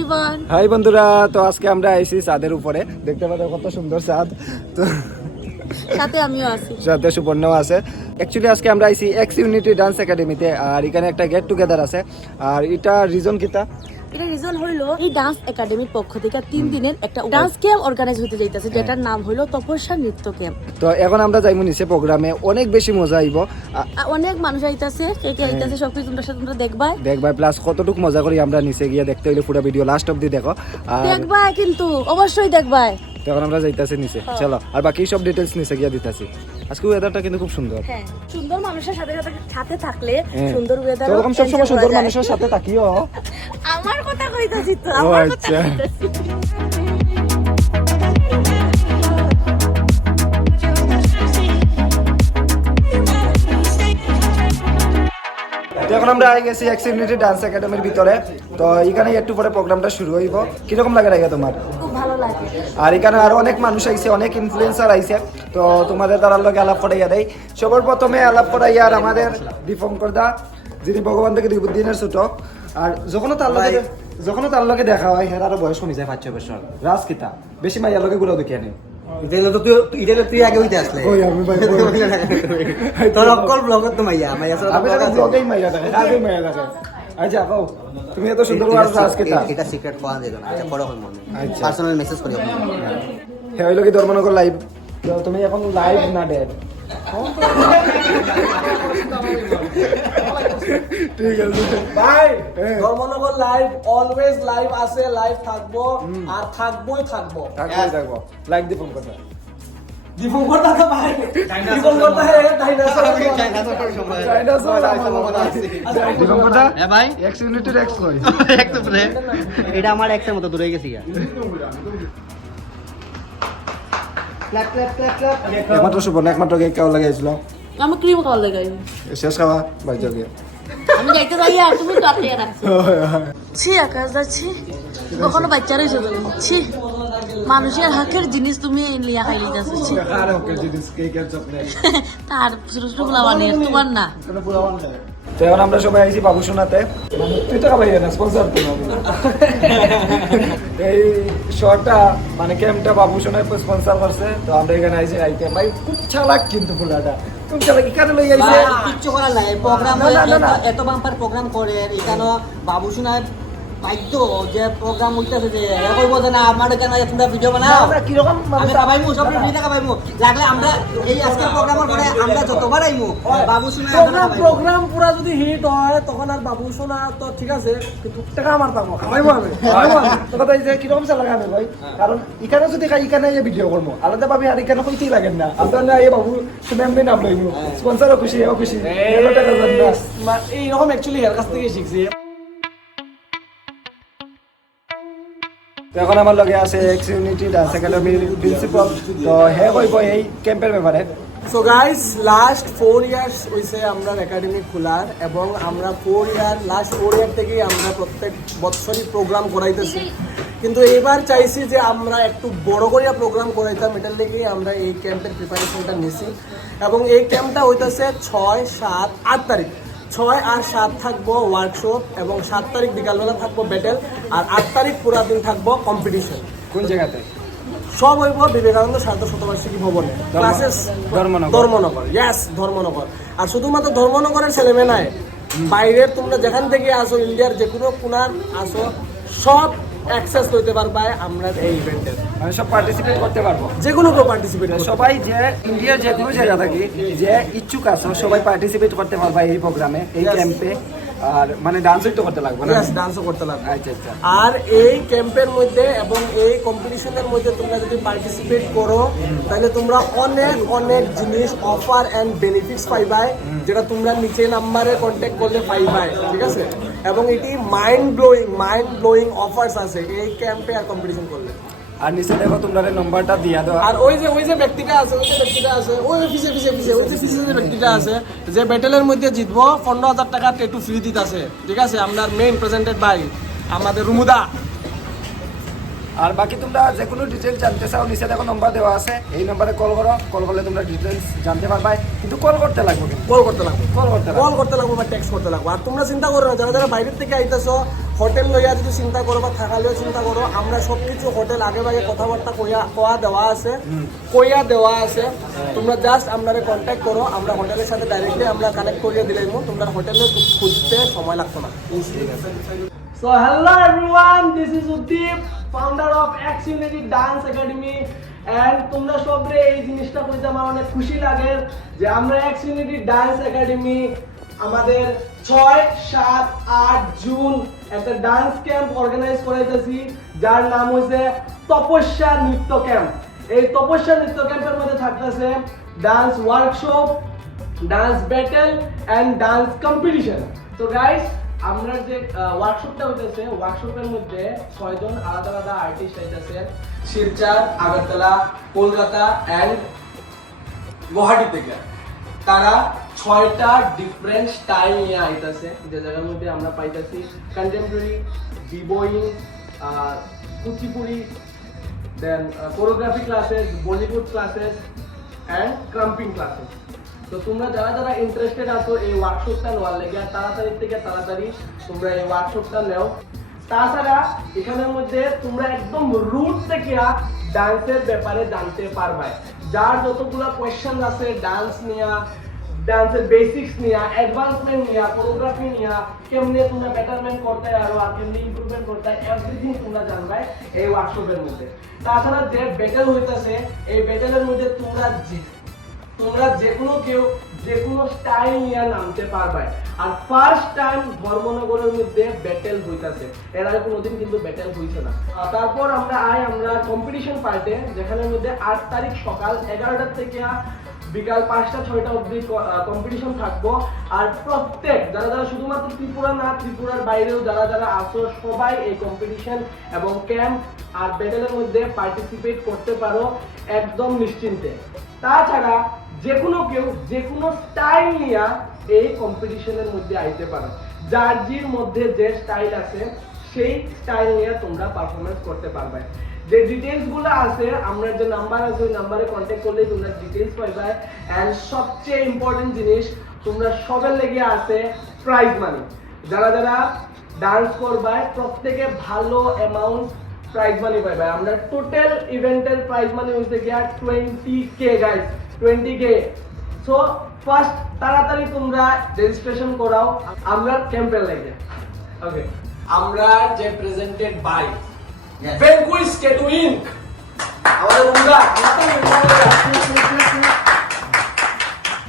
Everyone. High বন্ধুরা, তো আজকে আমরা আইছি ছাদের উপরে। দেখতে পাচ্ছ কত সুন্দর ছাদ। তো সাথে আমিও আছি, সাথে সুপর্ণও আছে। অ্যাকচুয়ালি আজকে আমরা আইছি এক্স ইউনিটি ডান্স একাডেমিতে, আর এখানে একটা গেট টুগেদার আছে। আর এটা রিজন কিতা, এটা রিজন হইলো এই ডান্স একাডেমির পক্ষ থেকে 3 দিনের একটা ডান্স ক্যাম্প অর্গানাইজ হতে যাইতেছে, যেটার নাম হলো তপস্যা নৃত্য ক্যাম্প। তো এখন আমরা যাইমু নিচে প্রোগ্রামে, অনেক বেশি মজা আইব। অনেক মানুষ আইতাছে, কে কে আইতাছে সবকিছু তোমরা দেখবাই প্লাস কতটুক মজা করি আমরা নিচে গিয়ে। দেখতে হইলে পুরো ভিডিও লাস্ট অবধি দেখো। আর দেখবাই, কিন্তু অবশ্যই দেখবাই। তখন আমরা যাইতাছি নিচে, চলো। আর বাকি সব ডিটেলস নিচে গিয়ে দিতাছি। আজকে ওয়েদারটা কিন্তু খুব সুন্দর। হ্যাঁ, সুন্দর মানুষের সাথে থাকলে সুন্দর ওয়েদার। এরকম সব সময় সুন্দর মানুষের সাথে থাকিও। আমার কথা কইতাছি তো, আমার কথা আচ্ছা। কইতাছি। এখন আমরা আই গেছি এক্স ইউনিটি ডান্স একাডেমির ভিতরে। তো এখানে একটু পরে প্রোগ্রামটা শুরু হইব। কিরকম লাগে রাইগা তোমার? খুব ভালো লাগে। আর এখানে আরো অনেক মানুষ আইছে, অনেক ইনফ্লুয়েন্সার আইছে। তো তোমাদের তার লগে আলাপ করাইয়া দেয়। সবার প্রথমে আলাপ করাইয়া আর আমাদের দীপঙ্কর দা, যিনি ভগবান থেকে 2 দিনের ছোট। আর যখনও তার লগে দেখা হয়, হ্যাঁ আরো বয়স কমে যায় 5-6 বছর। রাজকিতা বেশি মাইয়ার লগে ঘুরাও দেখিয়া নেই। তুই আগে হইতে আসলে ওই আমি ভাই তোর অকল ব্লগত তো মাইয়া আমি তো ব্লগেই মাইয়া থাকে, আগে মাইয়া থাকে। আচ্ছা কও, তুমি এত সুন্দর রাজকিতা। এটা সিক্রেট কোয়া দিল না, এটা পরে হল মনে। আচ্ছা। পার্সোনাল মেসেজ করি আপনি। হ্যাঁ হইলো কি ধর্মনগর লাইভ। তুমি এখন লাইভ না ডেড? ঠিক আছে ভাই, ধর্মনগর লাইভ অলওয়েজ লাইভ আছে, লাইভ থাকবো আর থাকবোই। থাকবো লাইক দি ফোন কথা। দীপঙ্কর দাদা ভাই, দীপঙ্কর দাদা ডাইনোসর দীপঙ্কর দা এ ভাই এক্স ইউনিটির এক্স কই? এটা আমার এক্সের মতো দূরে গেছি গা। Clap clap clap clap. একমাত্র সুপর্ণ, একমাত্র কেক খাওয়া লাগাইছিল। আমি ক্রিম খাওয়া লাগাই। শেষ খাওয়া বাইরে গিয়ে। আমি যাইতে যাই, আর তুমি তো আটকে রাখছো। ছি আকাশ যাচ্ছি, কখনো বাচ্চারই ছোট ছি, মানুষের হাতের জিনিস তুমি লিয়া খাই লিতেছো। ছি আর ওকে জিনিস কেক আর চকলেট তার ছোট ছোট গুলা বানিয়ে তোমার না। তো এখন আমরা সবাই আইছি বাবু শোনাতে। তুই তো খাবাই না, স্পন্সর তো এই শর্টটা মানে ক্যাম্পটা বাবু শোনায় স্পন্সর করছে। তো আমরা এখানে আইছি আইতে ভাই, খুব চালাক কিন্তু ফুলাটা। তুমি চালাক এখানে লই আইছে কিচ্ছু করার নাই, প্রোগ্রাম না। এত বাম্পার প্রোগ্রাম করে এখানে বাবু শোনায় বাধ্য যে প্রোগ্রাম হইতেছে যে কইব যে না আমার এখানে তোমরা ভিডিও বানাও। আমরা কিরকম আমি কাবাইমু, সব ফ্রি টাকা পাইমু। লাগলে আমরা এই আজকে প্রোগ্রামের পরে আমরা যতবার আইমু বাবু শোনায় প্রোগ্রাম পুরা যদি হিট হয় তখন আর বাবু শোনা তো ঠিক আছে, কিন্তু টাকা আমার থাকবো, খাওয়াইবো আমি। তো কথা এই যে কিরকম চালাক আমি ভাই, কারণ এখানে যদি খাই এখানে ভিডিও করবো আলাদা ভাবে, আর এখানে কইতেই লাগেন না। আপনারা এই বাবু শুনে আমি নাম লইবো, স্পন্সরও খুশি, এও খুশি। এইরকম অ্যাকচুয়ালি এর কাছ থেকে শিখছি। এখন আমার লগে আছে এক্স ইউনিটি ডান্স একাডেমির প্রিন্সিপাল। তো হে কইব এই ক্যাম্পের ব্যাপারে। সো গাইস, লাস্ট 4 ইয়ার্স হইছে আমরা একাডেমি খোলার, এবং আমরা লাস্ট 4 ইয়ার থেকেই আমরা প্রত্যেক বছরই প্রোগ্রাম করাইতেছি। কিন্তু এবার চাইছি যে আমরা একটু বড় করিয়া প্রোগ্রাম করাইতাম, এটার লেগেই আমরা এই ক্যাম্পের প্রিপারেশনটা নিছি। এবং এই ক্যাম্পটা হইতেছে 6, 7, 8 তারিখ। 6 আর 7 থাকবো ওয়ার্কশপ, এবং 7 তারিখ বিকালবেলা থাকবো ব্যাটেল, আর 8 তারিখ পুরা দিন থাকবো কম্পিটিশন। কোন জায়গাতে? সব হইব বিবেকানন্দ শতবার্ষিকী ভবনে, ক্লাসেস ধর্মনগর। ইয়েস, ধর্মনগর। আর শুধুমাত্র ধর্মনগরের ছেলে মেয়ে নাই, বাইরের তোমরা যেখান থেকে আসো, ইন্ডিয়ার যে কোনো কোনার আসো, সব অ্যাক্সেস করতে পারবা আমরা এই ইভেন্টে। মানে সব পার্টিসিপেট করতে পারবো, যে কোনো কেউ পার্টিসিপেট। সবাই যে ইন্ডিয়ার যে কোনো জায়গা থাকি যে ইচ্ছুক আছো সবাই পার্টিসিপেট করতে পারবা এই প্রোগ্রামে, এই ক্যাম্পে। আর মানে ডান্সই তো করতে লাগবে না? ডান্সও করতে লাগবে। আচ্ছা আচ্ছা। আর এই ক্যাম্পের মধ্যে এবং এই কম্পিটিশনের মধ্যে তোমরা যদি পার্টিসিপেট করো, তাহলে তোমরা অনেক অনেক জিনিস অফার এন্ড বেনিফিটস পাইবাই, যেটা তোমরা নিচে নাম্বারে কন্ট্যাক্ট করলে পাইবাই, ঠিক আছে? এবং এটি মাইন্ড ব্লোয়িং অফার্স আছে এই ক্যাম্পে আর কম্পিটিশন করলে। আর নিচে দেখো তোমরা নম্বরটা দিয়া দাও। আর ওই যে ব্যক্তিটা আছে, ওই পিছে যে ব্যক্তিটা আছে, যে ব্যাটেলের মধ্যে জিতবো 15,000 টাকা টেটু ফ্রি দিতে আছে, ঠিক আছে? আপনার মেইন প্রেজেন্টেড বাই আমাদের রুমুদা। আর বাকি তোমরা যে কোনো ডিটেলস জানতে চাও নিচে দেখো নম্বর দেওয়া আছে, এই নম্বরে কল করো, কল করলে তোমরা ডিটেলস জানতে পারবে। কিন্তু কল করতে লাগবে, কল করতে লাগবে কল করতে লাগবে বা টেক্সট করতে লাগবে। আর তোমরা চিন্তা করো না, যারা যারা বাইরের থেকে আইতেছো হোটেল লইয়া যদি চিন্তা করো বা থাকালেও চিন্তা করো, আমরা সব কিছু হোটেল আগে ভাগে কথাবার্তা কয়া দেওয়া আছে। তোমরা জাস্ট আপনারা কন্ট্যাক্ট করো, আমরা হোটেলের সাথে ডাইরেক্টলি আমরা কানেক্ট করিয়ে দিলাম, তোমরা হোটেলে খুঁজতে সময় লাগতো না। So hello everyone, this is Uddeep, founder of X Unity Dance Academy, and তোমরা সবরে এই জিনিসটা কইতে আমার অনেক খুশি লাগে যে আমরা X Unity Dance Academy আমাদের 6, 7, 8 জুন একটা ডান্স ক্যাম্প অর্গানাইজ করাইতেছি, যার নাম হইছে তপস্যা নৃত্য ক্যাম্প। এই তপস্যা নৃত্য ক্যাম্পের মধ্যে থাকতেছে dance workshop, dance battle and dance competition. তো গাইস, আমরা যে ওয়ার্কশপটা হইতেছে, ওয়ার্কশপের মধ্যে 6 জন আলাদা আলাদা আর্টিস্ট আইতেছে শিলচর, আগরতলা, কলকাতা এন্ড গুয়াহাটি থেকে। তারা 6টা ডিফারেন্ট স্টাইল নিয়ে আইতেছে, যে জায়গার মধ্যে আমরা পাইতেছি contemporary, bboying, Kuchipudi, then choreography classes, Bollywood classes and krumping classes. তো তোমরা যারা যারা ইন্টারেস্টেড আছো এই ওয়ার্কশপটা নেওয়ার লেগে, তাড়াতাড়ি থেকে তাড়াতাড়ি তোমরা এই ওয়ার্কশপটা নেও। তাছাড়া এখানের মধ্যে তোমরা একদম রুট থেকে ডান্সের ব্যাপারে জানতে পারবে, যার যতগুলো কোয়েশ্চেন আছে ডান্স নিয়ে, ডান্সের বেসিক্স নিয়ে, অ্যাডভান্সমেন্ট নিয়ে, কোরিওগ্রাফি নিয়ে, কেমনে তোমরা বেটারমেন্ট করতে আরো আর কেমনে ইমপ্রুভমেন্ট করতে, এভরিথিং তোমরা জানবে এই ওয়ার্কশপের মধ্যে। তাছাড়া যে ব্যাটেল হইতাছে, এই ব্যাটেলের মধ্যে তোমরা যে কোনো কেউ যে কোনো স্টাইল নিয়ে নামতে পারবে। আর ফার্স্ট টাইম ধর্মনগরের মধ্যে ব্যাটেল হইতাছে, এর আগে কোনোদিন কিন্তু ব্যাটেল হইছে না। তারপর আমরা কম্পিটিশন পার্টে, যেখানের মধ্যে 8 তারিখ সকাল 11টা থেকে বিকাল 5টা 6টা অবধি কম্পিটিশন থাকবো। আর প্রত্যেক যারা শুধুমাত্র ত্রিপুরা না, ত্রিপুরার বাইরেও যারা আসো, সবাই এই কম্পিটিশন এবং ক্যাম্প আর ব্যাটেলের মধ্যে পার্টিসিপেট করতে পারো একদম নিশ্চিন্তে। তাছাড়া যে কোনো কেউ যে কোনো স্টাইল নিয়ে এই কম্পিটিশনের মধ্যে আইতে পারো, যার মধ্যে যে স্টাইল আছে সেই স্টাইল নিয়ে তোমরা পারফরমেন্স করতে পারবে। যে ডিটেইলস গুলো আছে, আমরা যে নাম্বার আছে ওই নাম্বারে কন্ট্যাক্ট করলে তোমরা ডিটেইলস পাইবে। এন্ড সবচেয়ে ইম্পর্টেন্ট জিনিস, তোমরা সবের লেগে আছে প্রাইজ মানি। যারা ডান্স করবে প্রত্যেকে ভালো অ্যামাউন্ট প্রাইজ মানি পাইবে। আমরা টোটাল ইভেন্টের প্রাইজ মানি হইছে গিয়া 20K guys, 20K। So first তাড়াতাড়ি তোমরা রেজিস্ট্রেশন করাও আমরা ক্যাম্পের লাগে। ওকে, আমরা যে প্রেজেন্টেড বাই ভ্যানকুইশ ট্যাটু ইনক, আমাদের বন্ধুরা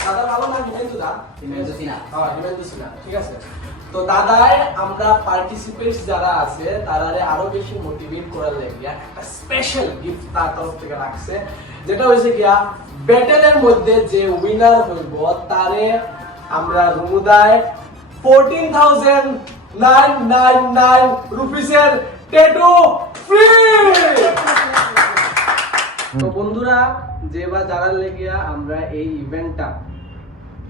দাদা ভালো না, হিমেন্দু সিনহা, ঠিক আছে। তো দাদায় আমরা পার্টিসিপেন্টস যারা আছে তারারে আরো বেশি মোটিভেট করার লাগে একটা স্পেশাল গিফট তার তরফ থেকে রাখছে, যেটা হইছে গিয়া ব্যাটেলের মধ্যে যে উইনার হইব তারে আমরা রুমুদায় 14,999 রুপিসের ট্যাটু ফ্রি। তো বন্ধুরা, যারা লেগিয়া আমরা এই ইভেন্টটা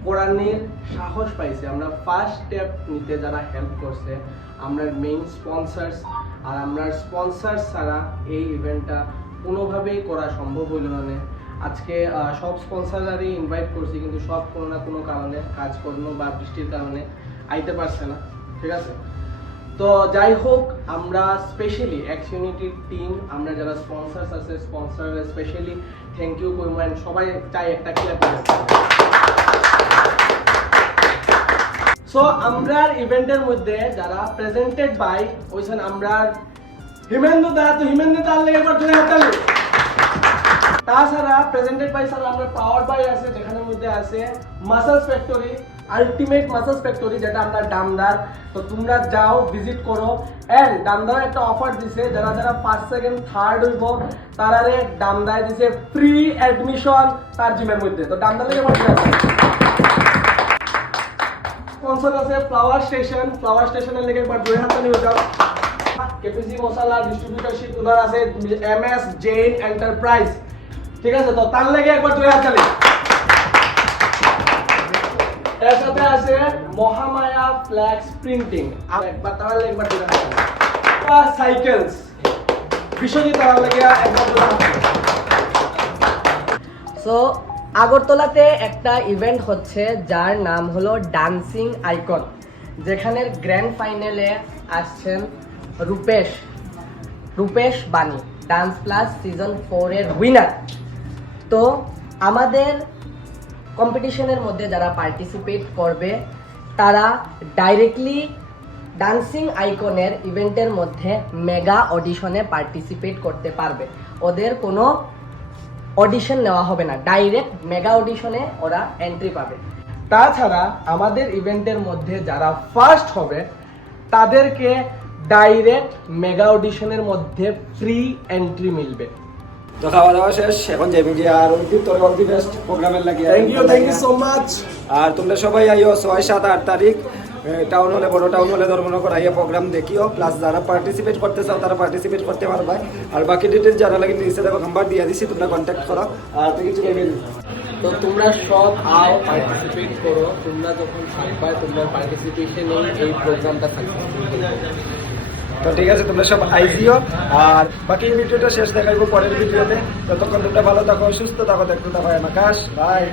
করানোর সাহস পাইছে, আমরা ফার্স্ট স্টেপ নিতে যারা হেল্প করছে, আমরা মেইন স্পন্সর্স, আর আমরা স্পন্সর্স ছাড়া এই ইভেন্টটা কোনোভাবেই করা সম্ভব হইল না। আজকে সব স্পন্সররারই ইনভাইট করছি, কিন্তু সব কোনো না কোনো কারণে, কাজকর্ম বা বৃষ্টির কারণে আইতে পারছে না, ঠিক আছে। তো যাই হোক, আমরা স্পেশালি এক্স ইউনিটির টিম, আমরা যারা স্পন্সর্স আছে স্পন্সর স্পেশালি থ্যাংক ইউ কইম, এন্ড সবাই চাই একটা ক্লাপ করতে। সো আমরা ইভেন্টের মধ্যে যারা প্রেজেন্টেড বাই ওইছেন আমরা হিমেন্দু দা, তো হিমেন্দু দার লেগে একবার ধরে হাতালি। তাছাড়া প্রেজেন্টেড বাই স্যার আমরা পাওয়ার বাই আছে, যেখানের মধ্যে আছে muscles factory, ultimate muscles factory, যেটা আমরা ডামদার। তো তোমরা যাও, ভিজিট করো। এন্ড ডামদার একটা অফার দিছে, যারা ফার্স্ট সেকেন্ড থার্ড হইব তারারে ডামদায় দিছে ফ্রি অ্যাডমিশন তার জিমের মধ্যে। তো ডামদার লেগে বসে আছে। স্পন্সর আছে ফ্লাওয়ার স্টেশনের লেগে একবার দুই হাত নিয়ে যাও। কেপিসি মশলা ডিস্ট্রিবিউটরশিপ উনার আছে MS জেন এন্টারপ্রাইজ, ঠিক আছে। তো তার লেগে একবার দুই হাত চালি। এর সাথে আছে মহামায়া ফ্ল্যাক্স প্রিন্টিং, আর একবার তার লেগে একবার দুই হাত চালি। সাইকেলস, ভীষণই তারা লাগিয়া একবার সো আগরতলাতে একটা ইভেন্ট হচ্ছে যার নাম হলো ডান্সিং আইকন, যেখানের গ্র্যান্ড ফাইনালে আসছেন রূপেশ বাণী, ডান্স প্লাস সিজন 4 এর উইনার। তো আমাদের কম্পিটিশনের মধ্যে যারা পার্টিসিপেট করবে তারা ডাইরেক্টলি ডান্সিং আইকনের ইভেন্টের মধ্যে মেগা অডিশনে পার্টিসিপেট করতে পারবে। ওদের কোনো অডিশন নেওয়া হবে না, ডাইরেক্ট মেগা অডিশনে ওরা এন্ট্রি পাবে। তাছাড়া আমাদের ইভেন্টের মধ্যে যারা ফার্স্ট হবে তাদেরকে ডাইরেক্ট মেগা অডিশনের মধ্যে ফ্রি এন্ট্রি মিলবে। তো খাওয়া দাওয়া শেষ, এখন যাবি যে আর অল দি বেস্ট প্রোগ্রামের লাগে। Thank you so much. আর তোমরা সবাই আইও 6, 7, 8 তারিখ টাউন হলে, বড় টাউন হলে ধর্মনগর আইয়া প্রোগ্রাম দেখিও। প্লাস যারা পার্টিসিপেট করতে চাও তারা পার্টিসিপেট করতে পারবে। আর বাকি ডিটেলস যারা লাগে নিচে দেবো, নাম্বার দিয়ে দিছি, তোমরা কন্ট্যাক্ট করো। আর তো কিছু নেবেন, তো তোমরা সব আও, পার্টিসিপেট করো। তোমরা যখন থাকবা তোমরা পার্টিসিপেশনে এই প্রোগ্রামটা থাকবে। তো ঠিক আছে, তোমরা সব আই দিও। আর বাকি ভিডিওটা শেষ দেখাইবো পরের ভিডিওতে। ততক্ষণ তোমরা ভালো থাকো, সুস্থ থাকো, দেখতে থাকো। আকাশ, বাই।